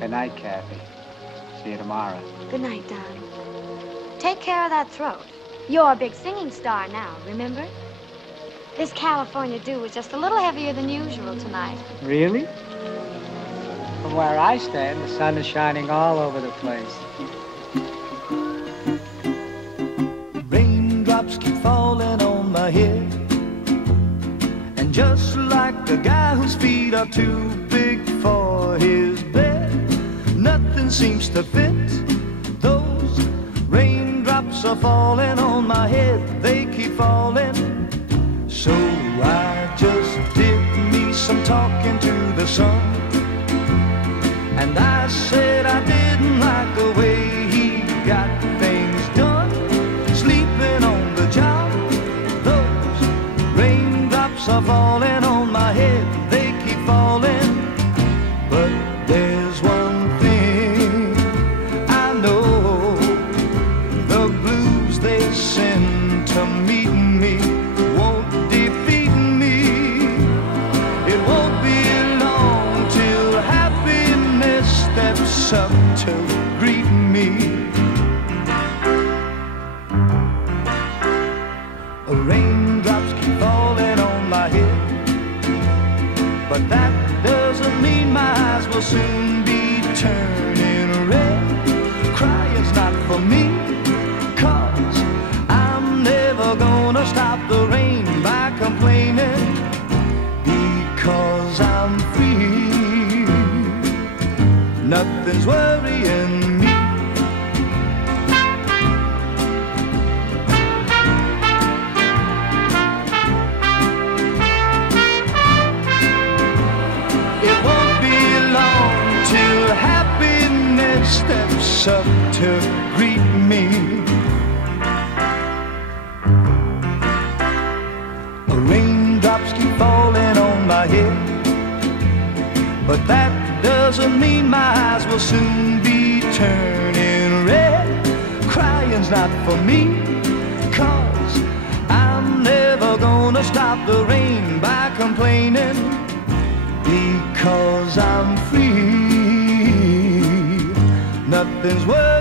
Good night, Kathy. See you tomorrow. Good night, darling. Take care of that throat. You're a big singing star now, remember? This California dew was just a little heavier than usual tonight. Really? From where I stand, the sun is shining all over the place. Raindrops keep falling on my head, and just like the guy whose feet are too big for his bed, nothing seems to fit. Those raindrops are falling on my head, they keep falling. So I just did me some talking to the sun, and I said I didn't like the way he got things done, sleeping on the job. Those raindrops are falling on my head, they keep falling. But there's one thing I know, the blues they send to meet me won't defeat me. It won't be long till happiness steps up to greet me. Raindrops keep falling on my head, but that doesn't mean my eyes will soon be turning red. Crying's not for me, 'cause I'm never gonna stop the rain by complaining, because I'm free. Nothing's worrying me. It won't be long till happiness steps up to greet me. Raindrops keep falling on my head, but that doesn't mean my eyes will soon be turning red. Crying's not for me, 'cause I'm never gonna stop the rain by complaining, because I'm free. Nothing's worth